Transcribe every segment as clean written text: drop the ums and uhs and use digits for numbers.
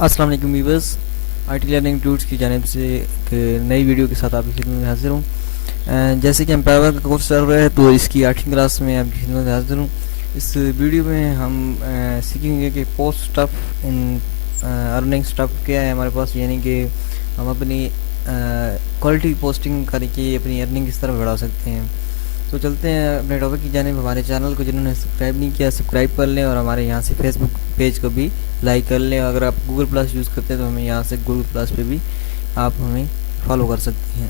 السلام علیکم viewers, I T learning tools کی جانب سے ایک نئی ویڈیو کے ساتھ آپ کی خدمت میں حاضر ہوں۔ جیسے کہ امپاور کا کورس چل رہا ہے تو اس کی 8ویں کلاس میں آپ کی خدمت میں حاضر ہوں۔ اس ویڈیو میں ہم سیکھیں گے کہ post stuff in earning stuff کیا ہے ہمارے پاس، یعنی کہ ہم اپنی کوالٹی پوسٹنگ کر کے اپنی ارننگ کس طرح بڑھا سکتے ہیں۔ تو چلتے ہیں اپنے ٹاپک کی جانب۔ ہمارے چینل کو جنہوں نے سبسکرائب نہیں کیا سبسکرائب کر لیں، اور ہمارے یہاں سے فیس بک پیج کو بھی لائک کر لیں۔ اگر آپ گوگل پلس یوز کرتے ہیں تو ہمیں یہاں سے گوگل پلس پہ بھی آپ ہمیں فالو کر سکتے ہیں۔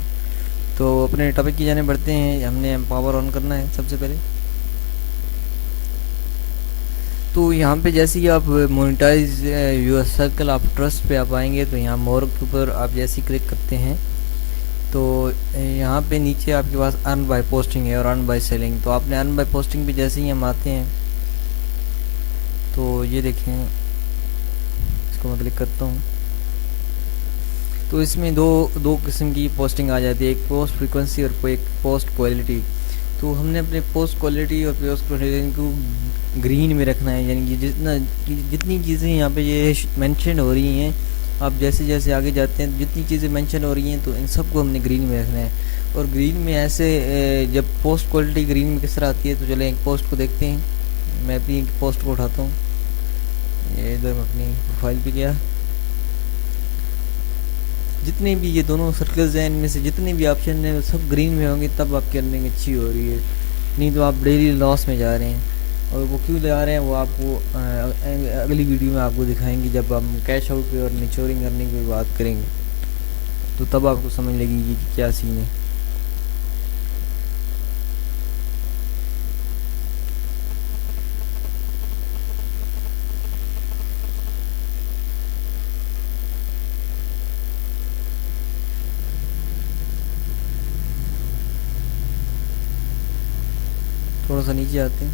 تو اپنے ٹاپک کی جانب بڑھتے ہیں۔ ہم نے پاور آن کرنا ہے سب سے پہلے۔ تو یہاں پہ جیسے ہی آپ monetise your circle of trust پہ آپ آئیں گے تو یہاں مور کے اوپر آپ جیسے کلک کرتے ہیں تو یہاں پہ نیچے آپ کے پاس ارن بائی پوسٹنگ ہے اور ارن بائی سیلنگ۔ تو آپ نے ارن بائی پوسٹنگ پہ جیسے ہی ہم آتے ہیں تو یہ دیکھیں، اس کو میں کلک کرتا ہوں تو اس میں دو قسم کی پوسٹنگ آ جاتی ہے، ایک پوسٹ فریکوینسی اور ایک پوسٹ کوالٹی۔ تو ہم نے اپنے پوسٹ کوالٹی اور پوسٹ کوالٹی کو گرین میں رکھنا ہے، یعنی کہ جتنی چیزیں یہاں پہ یہ مینشن ہو رہی ہیں، آپ جیسے جیسے آگے جاتے ہیں جتنی چیزیں مینشن ہو رہی ہیں تو ان سب کو ہم نے گرین میں رکھنا ہے۔ اور گرین میں ایسے جب پوسٹ کوالٹی گرین میں کس طرح آتی ہے تو چلیں ایک پوسٹ کو دیکھتے ہیں۔ میں اپنی پوسٹ کو اٹھاتا ہوں، یہ ادھر میں اپنی پروفائل پہ گیا۔ جتنے بھی یہ دونوں سرکلز ہیں ان میں سے جتنے بھی آپشن ہیں وہ سب گرین میں ہوں گے، تب آپ کی ارننگ اچھی ہو رہی ہے، نہیں تو آپ ڈیلی لاس میں جا رہے ہیں۔ اور وہ کیوں جا رہے ہیں وہ آپ کو اگلی ویڈیو میں آپ کو دکھائیں گے، جب ہم کیش آؤٹ پہ اور میچورنگ ارننگ پہ بات کریں گے تو تب آپ کو سمجھ لگے گی کہ کیا سین ہے۔ تھوڑا سا نیچے آتے ہیں۔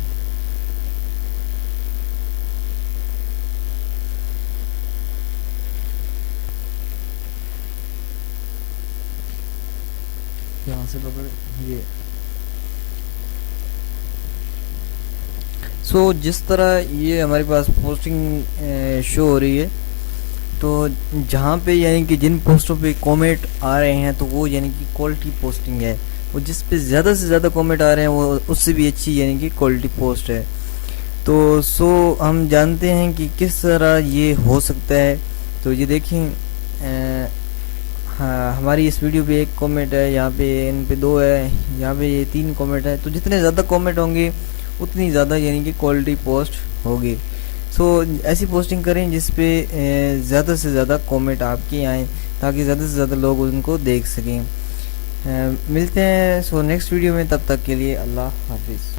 یہاں سے پکڑ یہ جس طرح یہ ہمارے پاس پوسٹنگ شو ہو رہی ہے تو جہاں پہ یعنی کہ جن پوسٹوں پہ کومنٹ آ رہے ہیں تو وہ یعنی کہ کوالٹی پوسٹنگ ہے، وہ جس پہ زیادہ سے زیادہ کومنٹ آ رہے ہیں وہ اس سے بھی اچھی یعنی کہ کوالٹی پوسٹ ہے۔ تو ہم جانتے ہیں کہ کس طرح یہ ہو سکتا ہے۔ تو یہ دیکھیں، ہماری اس ویڈیو پہ ایک کومنٹ ہے، یہاں پہ ان پہ 2 ہے، یہاں پہ یہ 3 کومنٹ ہے۔ تو جتنے زیادہ کومنٹ ہوں گے اتنی زیادہ یعنی کہ کوالٹی پوسٹ ہوگی۔ ایسی پوسٹنگ کریں جس پہ زیادہ سے زیادہ کومنٹ آپ کے آئیں تاکہ زیادہ سے زیادہ لوگ ان کو دیکھ سکیں۔ ملتے ہیں نیکسٹ ویڈیو میں، تب تک کے لیے اللہ حافظ۔